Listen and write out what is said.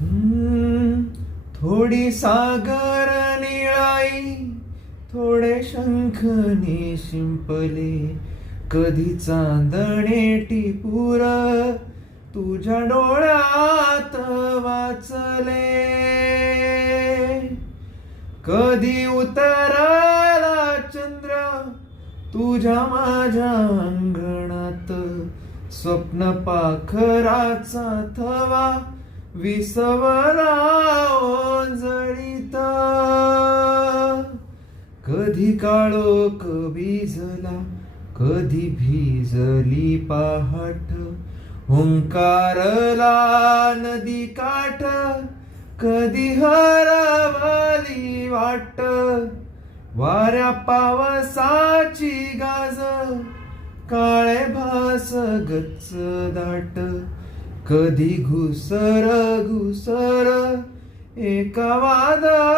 हम्म, थोडी सागर निळाई, थोडे शंखने शिंपले, कधी चांदणे टिपूर तुझ्या डोळ्यात वाचले, कधी उतरला चंद्र तुझ्या माझ्या अंगणात, स्वप्न पाखराचा थवा विसवला ओंजळीत, कधी काळोख भिजला, कधी भिजली पहाट, हुंकारला नदी काठ, कधी हरवली वाट, वाऱ्या पावसाची गाज, काळे भास गच्च दाट, कधी घुसर घुसर एका वादळाची